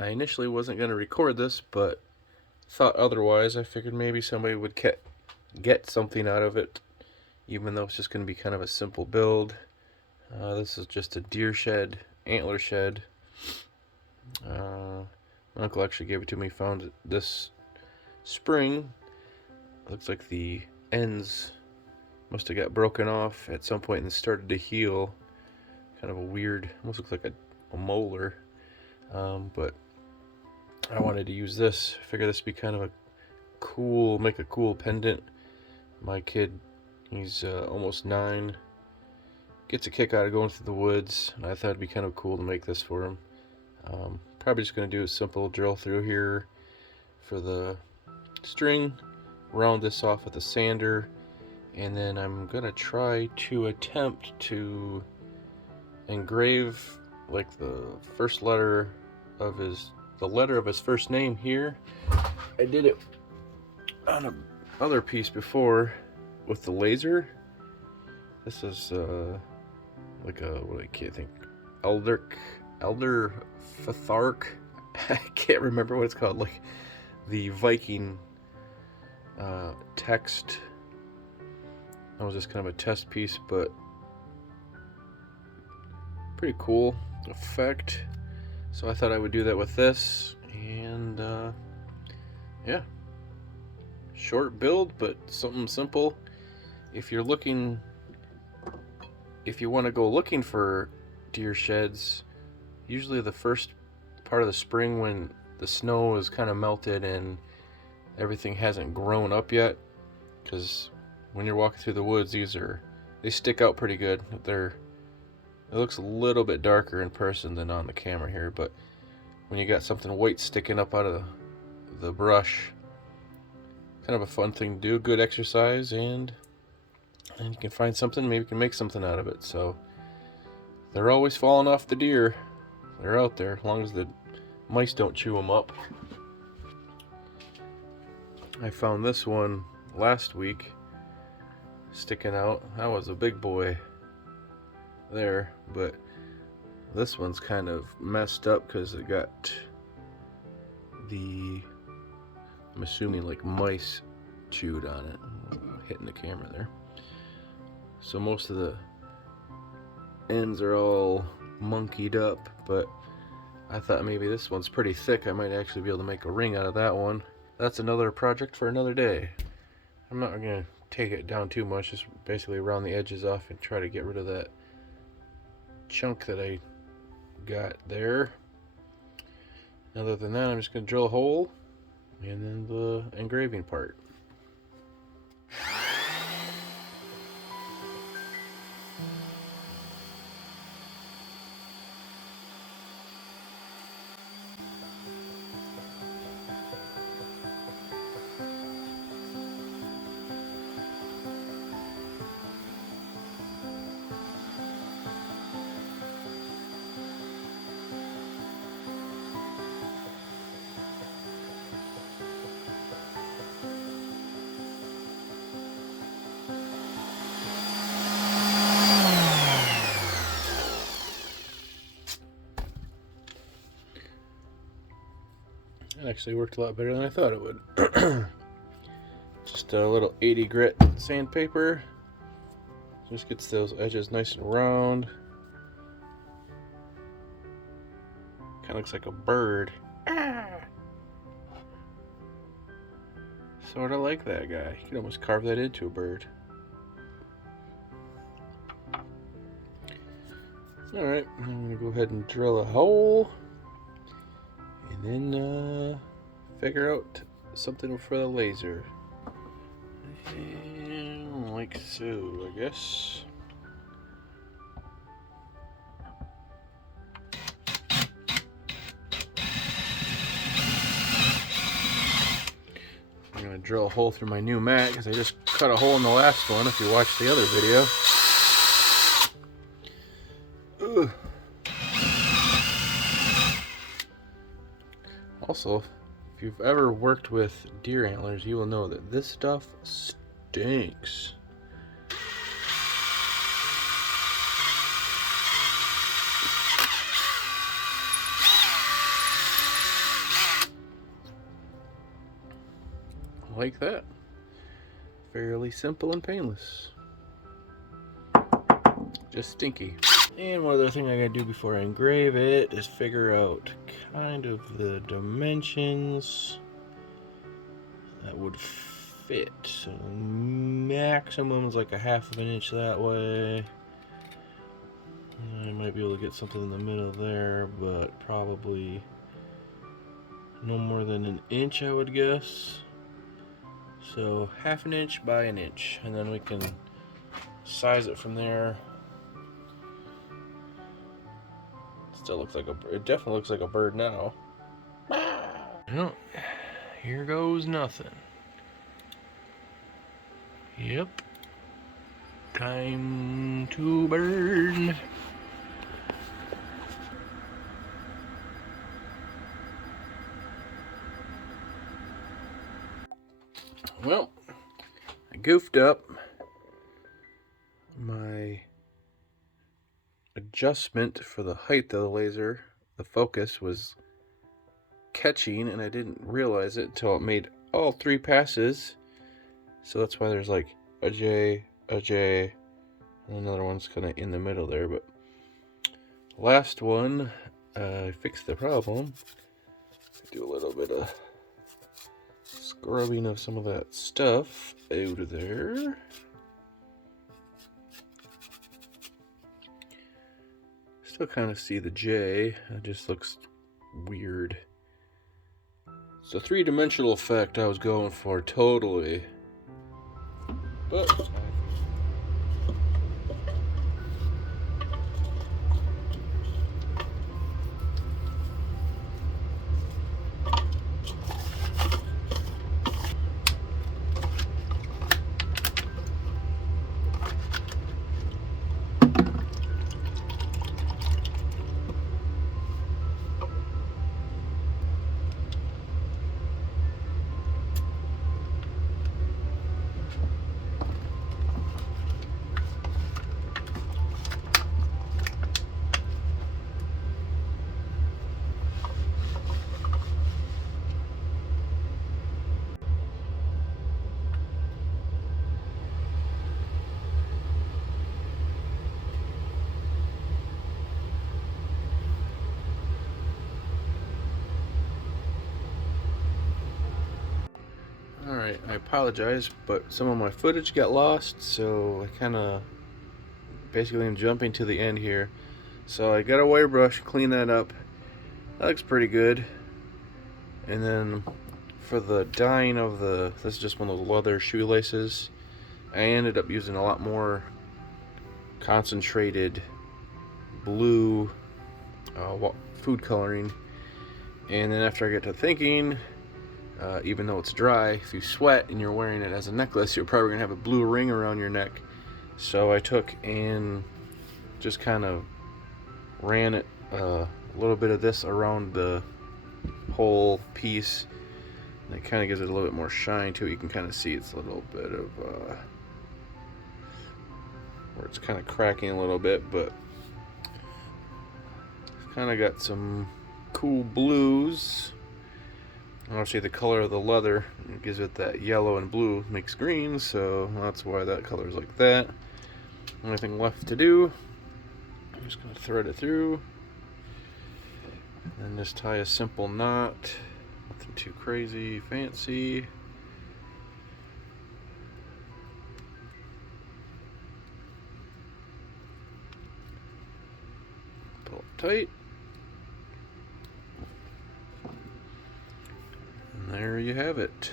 I initially wasn't going to record this, but thought otherwise. I figured maybe somebody would get something out of it, even though it's just going to be kind of a simple build. This is just a deer shed, antler shed. My uncle actually gave it to me, found it this spring. Looks like the ends must have got broken off at some point and started to heal. Kind of a weird, almost looks like a molar. But I wanted to use this. Figure this would be kind of a cool, make a cool pendant. My kid, he's almost 9, gets a kick out of going through the woods, and I thought it'd be kind of cool to make this for him. Probably just going to do a simple drill through here for the string, round this off with a sander, and then I'm going to try to attempt to engrave like the first letter of the letter of his first name here. I did it on another piece before with the laser. This is like a, what I can't think, elder Fathark. I can't remember what it's called, like the Viking text. That was just kind of a test piece, but pretty cool effect. So I thought I would do that with this, and yeah, short build, but something simple. If you want to go looking for deer sheds, usually the first part of the spring when the snow is kind of melted and everything hasn't grown up yet, because when you're walking through the woods, they stick out pretty good. It looks a little bit darker in person than on the camera here, but when you got something white sticking up out of the brush, kind of a fun thing to do, good exercise, and you can find something, maybe you can make something out of it. So they're always falling off the deer. They're out there, as long as the mice don't chew them up. I found this one last week sticking out. That was a big boy there, but this one's kind of messed up because it got I'm assuming like mice chewed on it. Hitting the camera there. So most of the ends are all monkeyed up, but I thought maybe this one's pretty thick. I might actually be able to make a ring out of that one. That's another project for another day. I'm not gonna take it down too much, just basically round the edges off and try to get rid of that chunk that I got there. Other than that, I'm just going to drill a hole and then the engraving part. It actually worked a lot better than I thought it would. Just a little 80 grit sandpaper. Just gets those edges nice and round. Kind of looks like a bird. Sort of like that guy. You can almost carve that into a bird. Alright, I'm going to go ahead and drill a hole. And then figure out something for the laser. And like so, I guess. I'm going to drill a hole through my new mat because I just cut a hole in the last one if you watched the other video. Ugh. Also, if you've ever worked with deer antlers, you will know that this stuff stinks. like that. Fairly simple and painless. Just stinky. And one other thing I gotta do before I engrave it is figure out kind of the dimensions that would fit. So maximum is like a 1/2 of an inch that way. I might be able to get something in the middle there, but probably no more than an inch, I would guess. So 1/2 an inch by an inch, and then we can size it from there. Still looks like it definitely looks like a bird now. Well, here goes nothing. Yep. Time to burn. Well, I goofed up. My adjustment for the height of the laser, the focus was catching, and I didn't realize it until it made all 3 passes. So that's why there's like a J, and another one's kind of in the middle there. But last one, I fixed the problem. Do a little bit of scrubbing of some of that stuff out of there. Still kind of see the J, it just looks weird. It's a 3-dimensional effect I was going for, totally. But alright, I apologize, but some of my footage got lost, so I kind of basically am jumping to the end here. So I got a wire brush, clean that up. That looks pretty good. And then for the dyeing of this is just one of those leather shoelaces. I ended up using a lot more concentrated blue food coloring. And then after I get to thinking, even though it's dry, if you sweat and you're wearing it as a necklace, you're probably gonna have a blue ring around your neck. So I took and just kind of ran it a little bit of this around the whole piece, and it kind of gives it a little bit more shine to it. You can kind of see it's a little bit of where it's kind of cracking a little bit, but it's kind of got some cool blues. Obviously the color of the leather, it gives it that yellow and blue, makes green, so that's why that color is like that. Only thing left to do, I'm just going to thread it through and just tie a simple knot, nothing too crazy fancy. Pull it tight. And there you have it.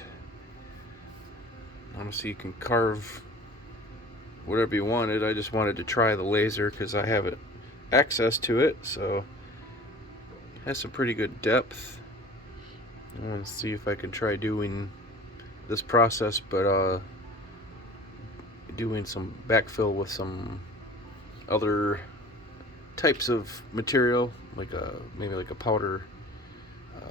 Honestly, you can carve whatever you wanted. I just wanted to try the laser because I have access to it, so it has some pretty good depth. I want to see if I can try doing this process, but doing some backfill with some other types of material, like maybe like a powder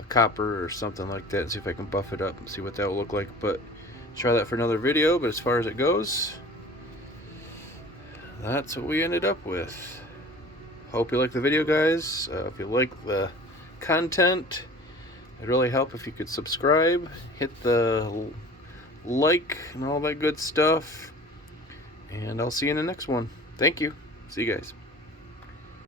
copper or something like that, and see if I can buff it up and see what that will look like. But try that for another video. But as far as it goes, that's what we ended up with. Hope you like the video, guys. If you like the content, it'd really help if you could subscribe, hit the like, and all that good stuff. And I'll see you in the next one. Thank you. See you guys.